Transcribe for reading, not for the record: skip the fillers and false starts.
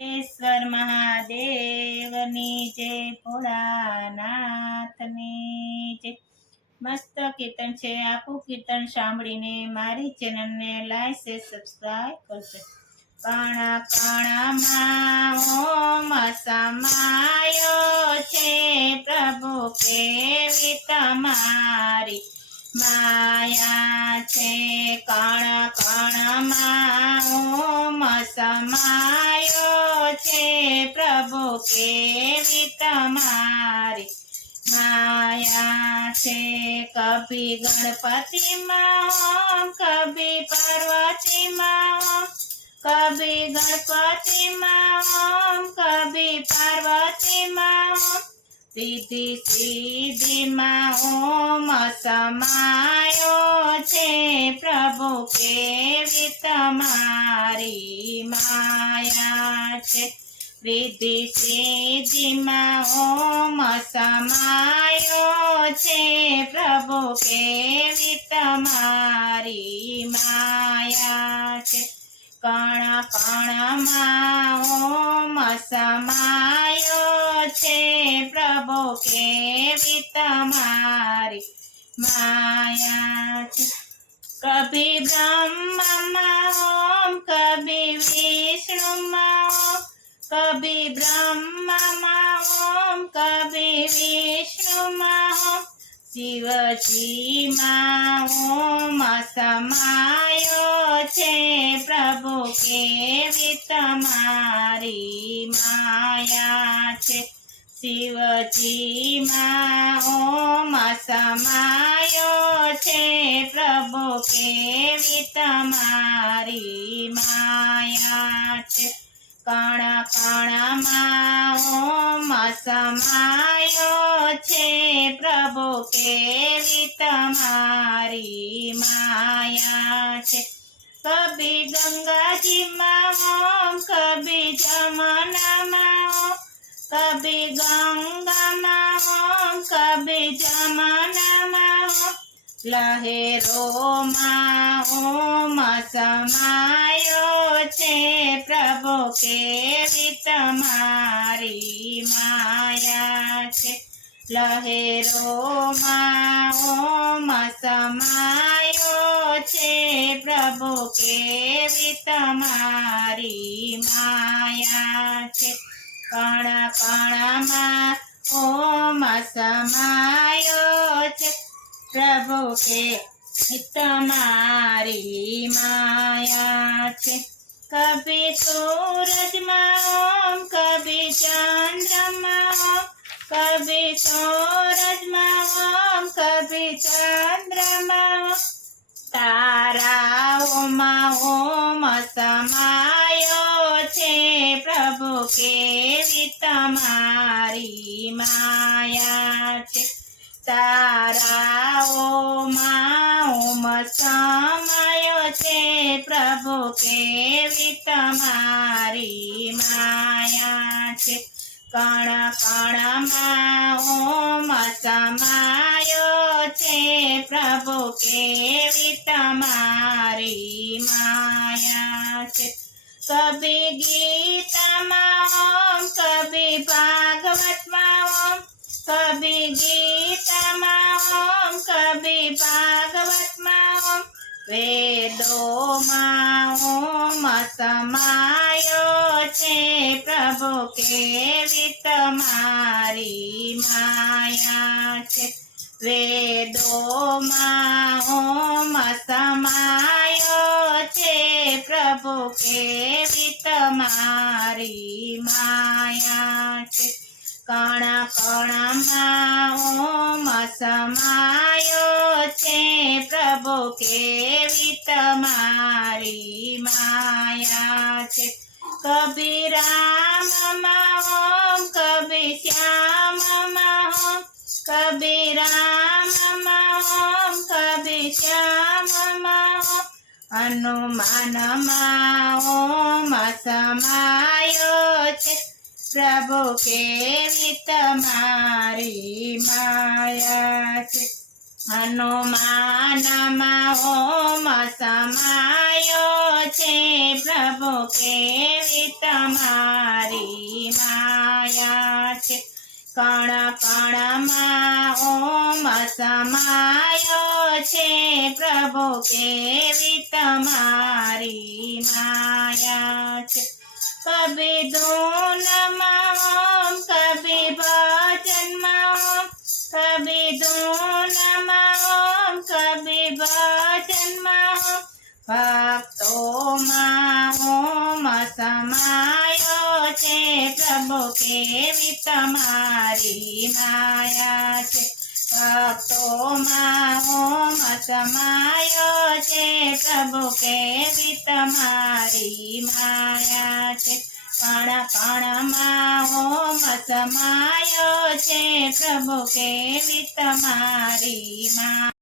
ईश्वर महादेवनी जय, भोળાનાથની જય। મસ્ત કીર્તન છે। આખું કીર્તન સાંભળીને મારી ચેનલને લાઈક છે, સબસ્ક્રાઇબ કરજો। કાણા કાણામાં ઓમ સમાયો છે, પ્રભુ કેવી તમારી માયા છે। કાણા કાણામાં ઓમ સમાયો છે, પ્રભુ કેવી તમારી માયા છે। કભી ગણપતિમાં ઓમ, કભી પાર્વતીમાં ઓમ, કભી ગણપતિમાં ઓમ, કભી પાર્વતીમાં ઓમ, સિદ્ધિ સિદ્ધિમાં ઓમ સમાયો છે, પ્રભુ કેવી તમારી માયા છે। સિદ્ધિ સિદ્ધિમાં ઓમ સમાયો છે, પ્રભુ કેવી તમારી માયા છે। કણ કણમાં ઓમ સમાયો છે, પ્રભુ કેવી તમારી માયા છે। કભી બ્રહ્મમાં ઓમ, કભી વિષ્ણુમાં ઓમ, કભી બ્રહ્મમાં ઓમ, કભી વિષ્ણુમાં ઓમ, શિવજીમાં ઓમ સમાયો છે, પ્રભુ કેવી તમારી માયા છે। શિવજીમાં ઓમ સમાયો છે, પ્રભુ કેવી તમારી માયા છે। કણ કણમાં ઓમ સમાયો છે, પ્રભુ કેવી તમારી માયા છે। કભી ગંગાજીમાં ઓમ, કભી જમનામાં ઓમ, કભી ગંગામાં ઓમ, કભી જમનામાં ઓમ, લહેરોમાં ઓમ સમાયો છે, પ્રભુ કેવી તમારી માયા છે। લહેરોમાં ઓમ સમાયો છે, પ્રભુ કેવી તમારી માયા છે। કણ કણમાં ઓમ સમાયો છે, પ્રભુ કેવી તમારી માયા છે। કભી સૂરજમાં ઓમ, કભી ચંદ્રમાં ઓમ, કભી સૂરજમાં ઓમ, કભી ચંદ્રમાં ઓમ, તારાઓમાં ઓમ સમાયો છે, પ્રભુ કેવી તમારી માયા છે। તારાઓમાં ઓમ સમાયો છે, પ્રભુ કેવી તમારી માયા છે। કણ કણમાં ઓમ સમાયો છે, પ્રભુ કેવી તમારી માયા છે। કભી ગીતામાં ઓમ, કભી ભાગવતમાં ઓમ, કભી ગીતામાં ઓમ, કભી ભાગવતમાં ઓમ, વેદોમાં ઓમ સમાયો છે, પ્રભુ કેવી તમારી માયા છે। વેદોમાં ઓમ સમાયો છે, પ્રભુ કેવી તમારી માયા છે। કણ કણમાં ઓમ સમાયો છે, પ્રભુ કેવી તમારી માયા છે। કભી રામમાં ઓમ, કભી શ્યામમાં ઓમ, કભી રામમાં ઓમ, કભી શ્યામમાં ઓમ, હનુમાનમાં ઓમ સમાયો છે, પ્રભુ કેવી તમારી માયા છે। હનુમાનમાં ઓમ સમાયો છે પ્રભુ કેવી તમારી માયા છે કણ કણમાં ઓમ સમાયો છે પ્રભુ કેવી તમારી માયા છે કભી ધૂનમાં ઓમ કભી ભજનમાં ઓમ કભી ધૂનમાં ઓમ કભી ભજનમાં ઓમ ભક્તોમાં ઓમ સમાયો છે પ્રભુ કેવી તમારી માયા છે ભક્તોમાં ઓમ સમાયો છે પ્રભુ કેવી તમારી માયા છે કણ કણમાં ઓમ સમાયો છે પ્રભુ કેવી તમારી માયા